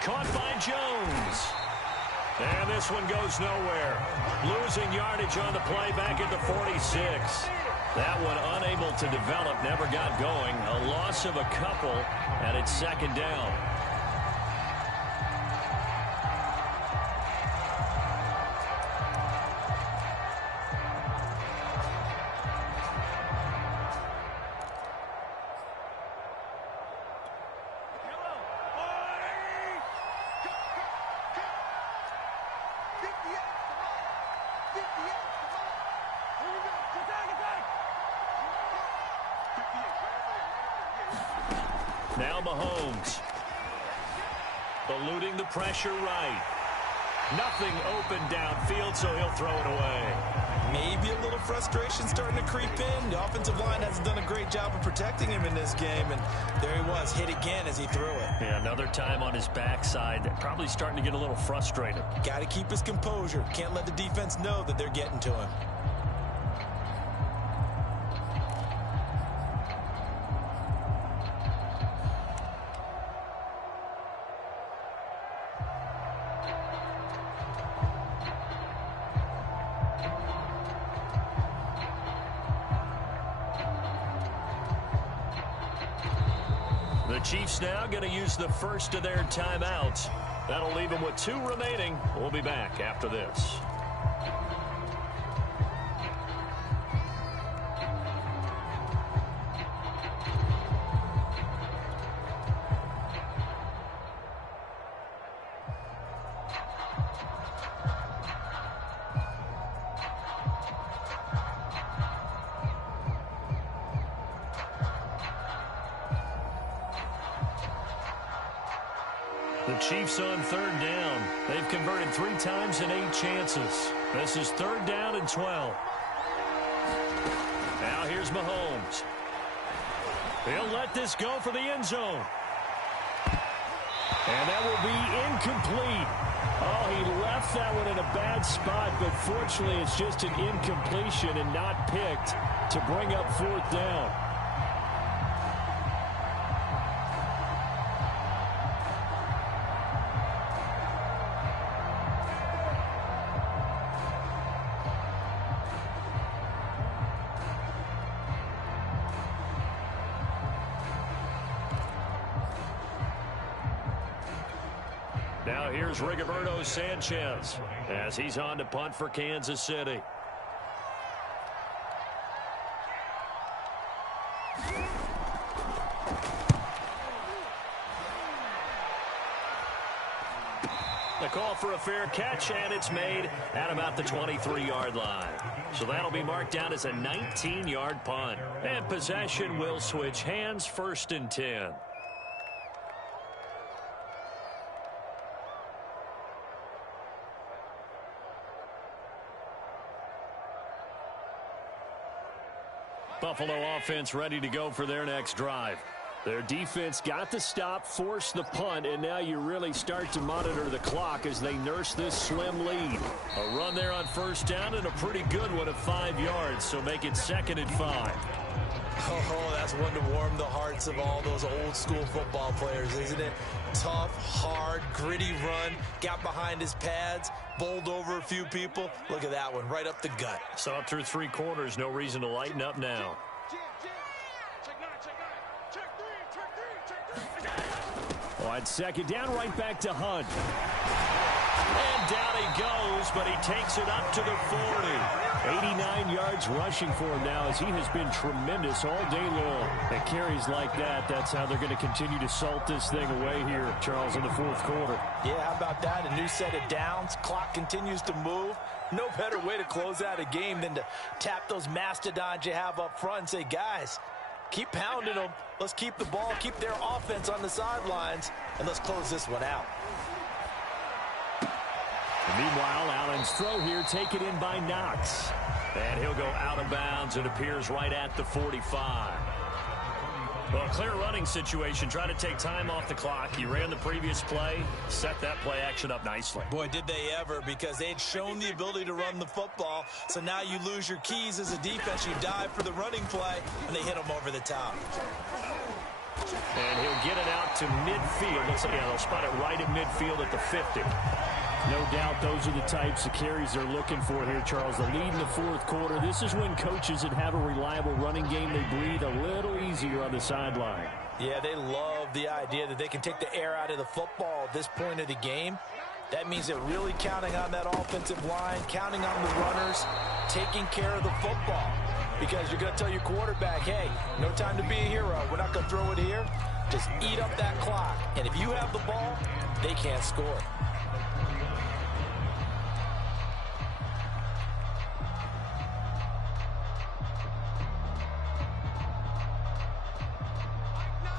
Caught by Jones. And this one goes nowhere. Losing yardage on the play back at the 46. That one unable to develop, never got going. A loss of a couple, and it's second down. Now Mahomes. Eluding the pressure right. Nothing open downfield, so he'll throw it away. Maybe a little frustration starting to creep in. The offensive line hasn't done a great job of protecting him in this game, and there he was, hit again as he threw it. Yeah, another time on his backside. Probably starting to get a little frustrated. Got to keep his composure. Can't let the defense know that they're getting to him. The Chiefs now going to use the first of their timeouts. That'll leave them with 2 remaining. We'll be back after this. The Chiefs on 3rd down. They've converted 3 times in 8 chances. This is 3rd down and 12. Now here's Mahomes. He'll let this go for the end zone. And that will be incomplete. Oh, he left that one in a bad spot, but fortunately it's just an incompletion and not picked to bring up 4th down. Now here's Rigoberto Sanchez as he's on to punt for Kansas City. The call for a fair catch, and it's made at about the 23-yard line. So that'll be marked down as a 19-yard punt. And possession will switch hands, 1st and 10. Buffalo offense ready to go for their next drive. Their defense got the stop, forced the punt, and now you really start to monitor the clock as they nurse this slim lead. A run there on 1st down and a pretty good one of 5 yards, so make it 2nd and 5. Oh, that's one to warm the hearts of all those old school football players, isn't it? Tough, hard, gritty run, got behind his pads, bowled over a few people. Look at that one, right up the gut. So up through 3 quarters, no reason to lighten up now. On 2nd down, right back to Hunt. And down he goes, but he takes it up to the 40. 89 yards rushing for him now as he has been tremendous all day long. And carries like that, that's how they're going to continue to salt this thing away here, Charles, in the 4th quarter. Yeah, how about that? A new set of downs. Clock continues to move. No better way to close out a game than to tap those mastodons you have up front and say, guys, keep pounding them. Let's keep the ball, keep their offense on the sidelines, and let's close this one out. Meanwhile, Allen's throw here taken in by Knox. And he'll go out of bounds. It appears right at the 45. Well, clear running situation. Try to take time off the clock. He ran the previous play, set that play action up nicely. Boy, did they ever, because they'd shown the ability to run the football. So now you lose your keys as a defense. You dive for the running play, and they hit them over the top. And he'll get it out to midfield. They'll spot it right at midfield at the 50. No doubt those are the types of carries they're looking for here, Charles. The lead in the 4th quarter. This is when coaches that have a reliable running game, they breathe a little easier on the sideline. Yeah, they love the idea that they can take the air out of the football at this point of the game. That means they're really counting on that offensive line, counting on the runners, taking care of the football. Because you're going to tell your quarterback, hey, no time to be a hero. We're not going to throw it here. Just eat up that clock. And if you have the ball, they can't score.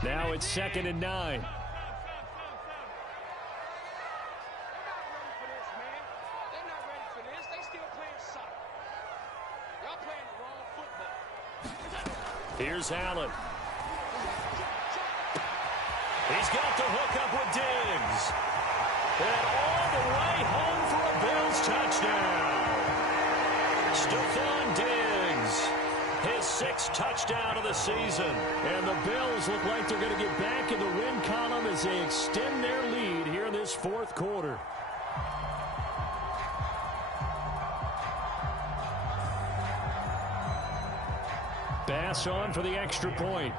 Now it's 2nd and 9. Here's Allen. He's got the hook up with Diggs. And all the way home for a Bills touchdown. Stephon Diggs, his 6th touchdown of the season. And the Bills look like they're going to get back in the win column as they extend their lead here in this 4th quarter. Pass on for the extra point.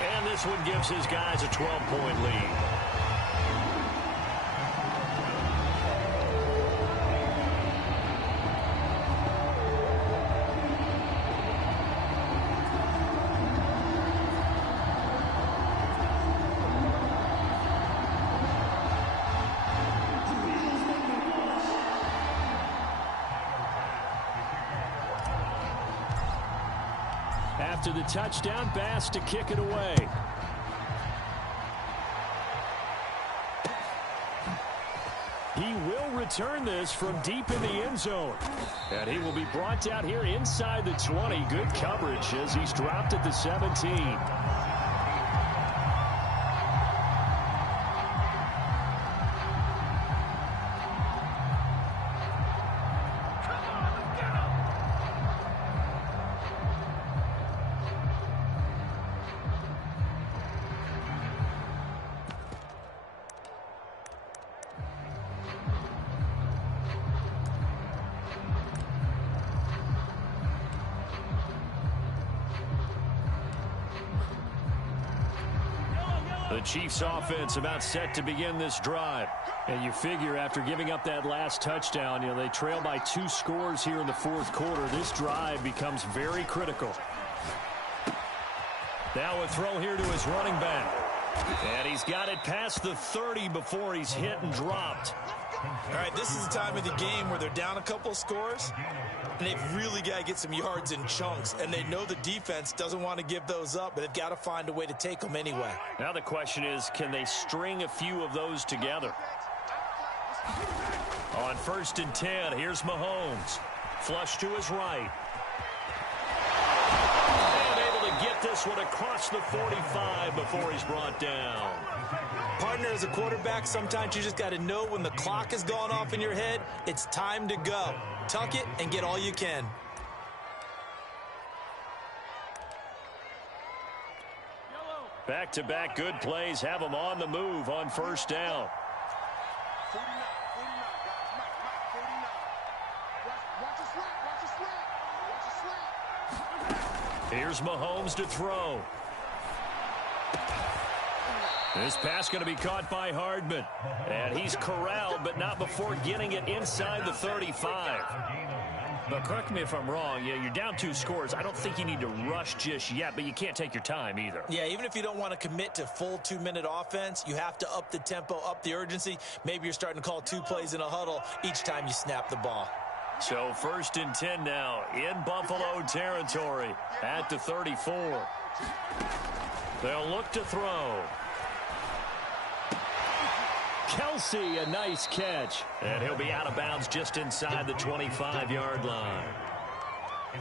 And this one gives his guys a 12-point lead. After the touchdown, Bass to kick it away. He will return this from deep in the end zone. And he will be brought out here inside the 20. Good coverage as he's dropped at the 17. The Chiefs offense about set to begin this drive. And you figure after giving up that last touchdown, they trail by 2 scores here in the 4th quarter. This drive becomes very critical. Now a throw here to his running back. And he's got it past the 30 before he's hit and dropped. All right, this is the time of the game where they're down a couple of scores, and they've really got to get some yards in chunks, and they know the defense doesn't want to give those up, but they've got to find a way to take them anyway. Now the question is, can they string a few of those together? On 1st and 10, here's Mahomes. Flush to his right. And able to get this one across the 45 before he's brought down. Partner, as a quarterback, sometimes you just got to know when the clock has gone off in your head, it's time to go. Tuck it and get all you can. Back-to-back good plays have them on the move on 1st down. Here's Mahomes to throw. This pass going to be caught by Hardman. And he's corralled, but not before getting it inside the 35. But correct me if I'm wrong, you're down 2 scores. I don't think you need to rush just yet, but you can't take your time either. Yeah, even if you don't want to commit to full 2-minute offense, you have to up the tempo, up the urgency. Maybe you're starting to call 2 plays in a huddle each time you snap the ball. So 1st and 10 now in Buffalo territory at the 34. They'll look to throw. Kelsey, a nice catch. And he'll be out of bounds just inside the 25-yard line.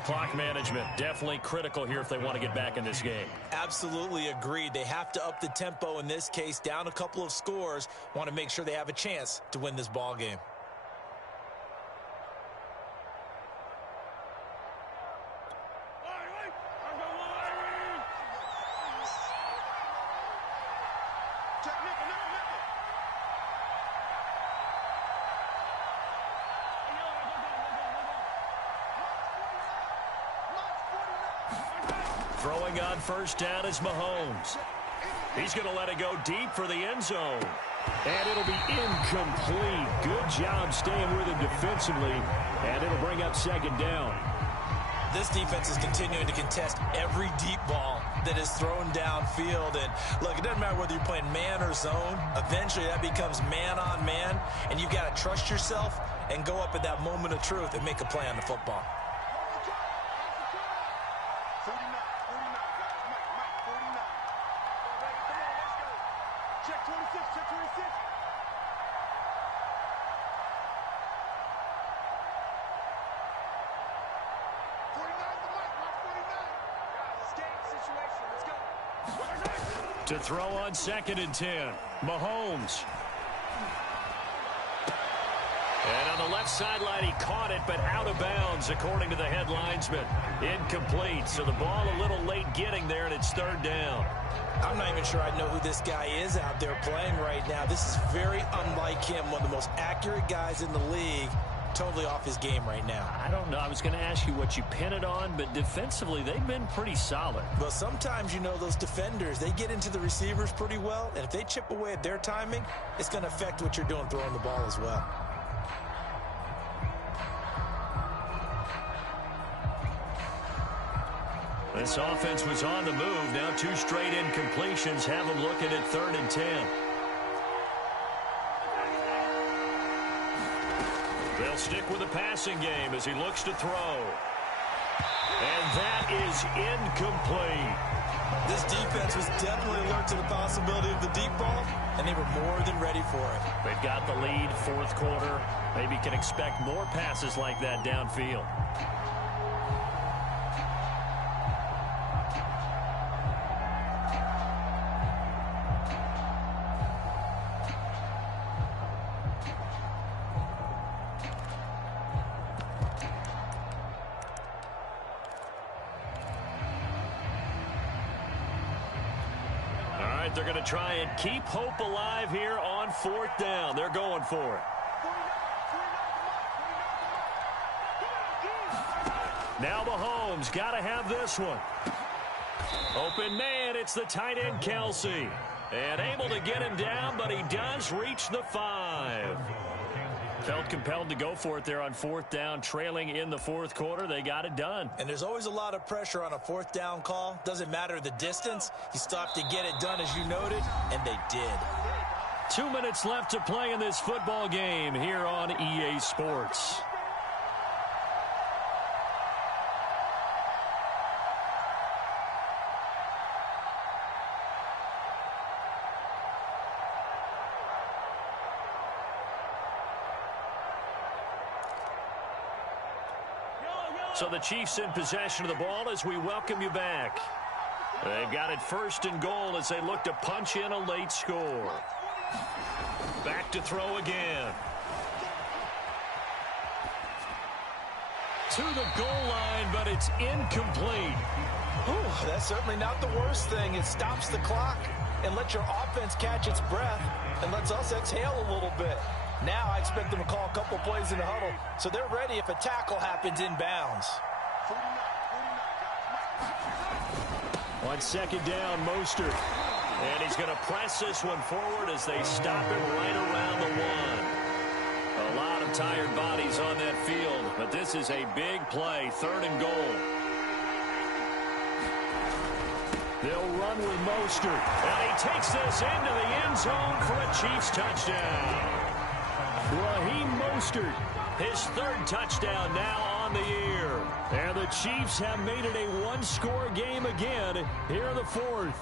Clock management, definitely critical here if they want to get back in this game. Absolutely agreed. They have to up the tempo in this case, down a couple of scores. Want to make sure they have a chance to win this ball game. Throwing on 1st down is Mahomes. He's going to let it go deep for the end zone. And it'll be incomplete. Good job staying with him defensively. And it'll bring up 2nd down. This defense is continuing to contest every deep ball that is thrown downfield. And look, it doesn't matter whether you're playing man or zone. Eventually that becomes man on man. And you've got to trust yourself and go up at that moment of truth and make a play on the football. To throw on 2nd and 10, Mahomes. And on the left sideline, he caught it, but out of bounds, according to the head linesman. Incomplete, so the ball a little late getting there, and it's 3rd down. I'm not even sure I know who this guy is out there playing right now. This is very unlike him, one of the most accurate guys in the league. Totally off his game right now. I don't know. I was going to ask you what you pin it on, but defensively, they've been pretty solid. Well, sometimes, you know, those defenders, they get into the receivers pretty well, and if they chip away at their timing, it's going to affect what you're doing throwing the ball as well. This offense was on the move. Now 2 straight incompletions have them looking at 3rd and 10. They'll stick with the passing game as he looks to throw. And that is incomplete. This defense was definitely alert to the possibility of the deep ball, and they were more than ready for it. They've got the lead, 4th quarter. Maybe can expect more passes like that downfield. They're going to try and keep hope alive here on 4th down. They're going for it. Now Mahomes got to have this one. Open man, it's the tight end Kelsey. And able to get him down, but he does reach the 5. Felt compelled to go for it there on 4th down, trailing in the 4th quarter. They got it done. And there's always a lot of pressure on a 4th down call. Doesn't matter the distance. You stop to get it done, as you noted, and they did. 2 minutes left to play in this football game here on EA Sports. So the Chiefs in possession of the ball as we welcome you back. They've got it 1st and goal as they look to punch in a late score. Back to throw again. To the goal line, but it's incomplete. Whew, that's certainly not the worst thing. It stops the clock and lets your offense catch its breath and lets us exhale a little bit. Now I expect them to call a couple plays in the huddle, so they're ready if a tackle happens inbounds. On 2nd down, Mostert. And he's going to press this one forward as they stop him right around the 1. A lot of tired bodies on that field, but this is a big play, 3rd and goal. They'll run with Mostert. And he takes this into the end zone for a Chiefs touchdown. Raheem Mostert, his 3rd touchdown now on the year. And the Chiefs have made it a 1-score game again here in the 4th.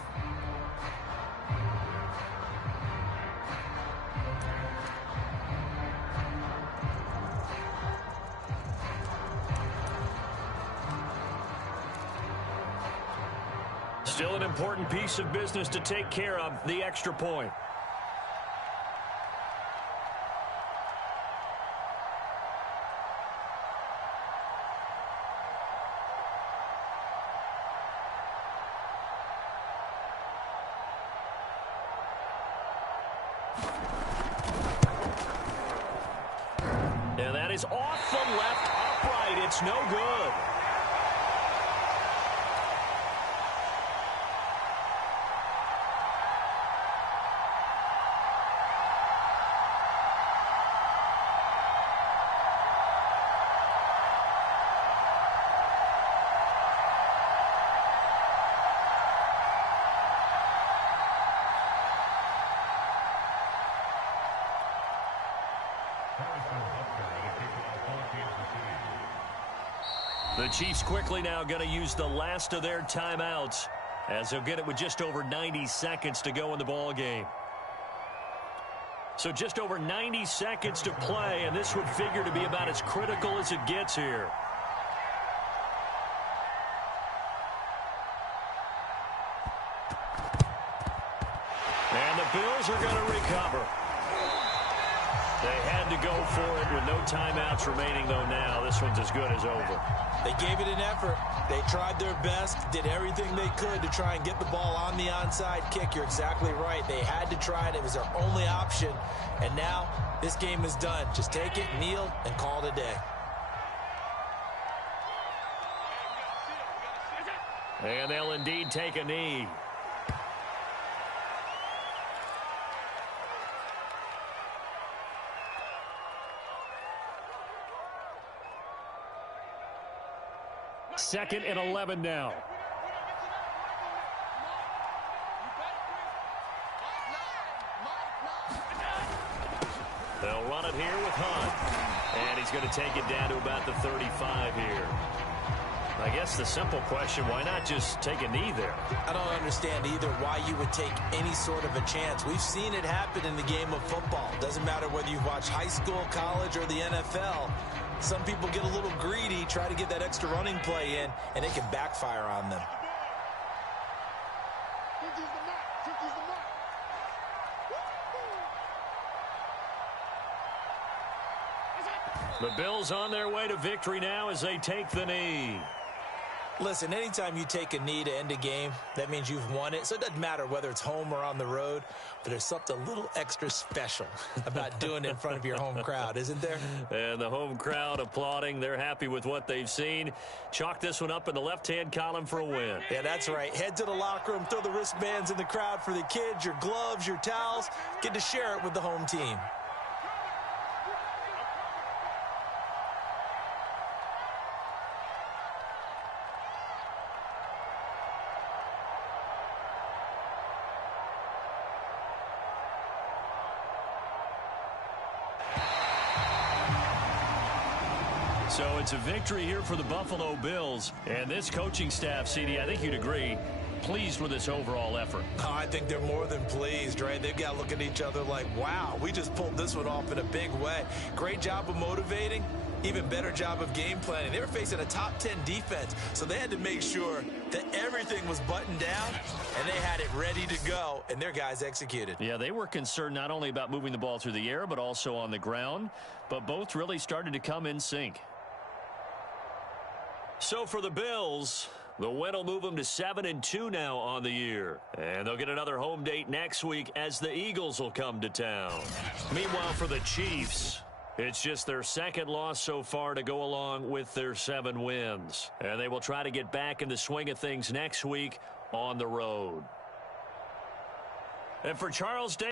Still an important piece of business to take care of, the extra point. And that is off the left upright. It's no good. The Chiefs quickly now going to use the last of their timeouts as they'll get it with just over 90 seconds to go in the ball game. So just over 90 seconds to play, and this would figure to be about as critical as it gets here. And the Bills are going to recover. They had to go for it with no timeouts remaining, though now. This one's as good as over. They gave it an effort. They tried their best, did everything they could to try and get the ball on the onside kick. You're exactly right. They had to try it. It was their only option. And now this game is done. Just take it, kneel, and call it a day. And they'll indeed take a knee. Second and 11 now. They'll run it here with Hunt. And he's going to take it down to about the 35 here. I guess the simple question, why not just take a knee there? I don't understand either why you would take any sort of a chance. We've seen it happen in the game of football. Doesn't matter whether you watch high school, college, or the NFL. Some people get a little greedy, try to get that extra running play in, and it can backfire on them. The Bills on their way to victory now as they take the knee. Listen, anytime you take a knee to end a game, that means you've won it. So it doesn't matter whether it's home or on the road, but there's something a little extra special about doing it in front of your home crowd, isn't there? And the home crowd applauding. They're happy with what they've seen. Chalk this one up in the left-hand column for a win. Yeah, that's right. Head to the locker room, throw the wristbands in the crowd for the kids, your gloves, your towels. Get to share it with the home team. So it's a victory here for the Buffalo Bills. And this coaching staff, CD, I think you'd agree, pleased with this overall effort. Oh, I think they're more than pleased, right? They've got to look at each other like, wow, we just pulled this one off in a big way. Great job of motivating. Even better job of game planning. They were facing a top 10 defense, so they had to make sure that everything was buttoned down, and they had it ready to go, and their guys executed. Yeah, they were concerned not only about moving the ball through the air, but also on the ground, but both really started to come in sync. So for the Bills, the win will move them to 7-2 now on the year. And they'll get another home date next week as the Eagles will come to town. Meanwhile, for the Chiefs, it's just their second loss so far to go along with their 7 wins. And they will try to get back in the swing of things next week on the road. And for Charles Day.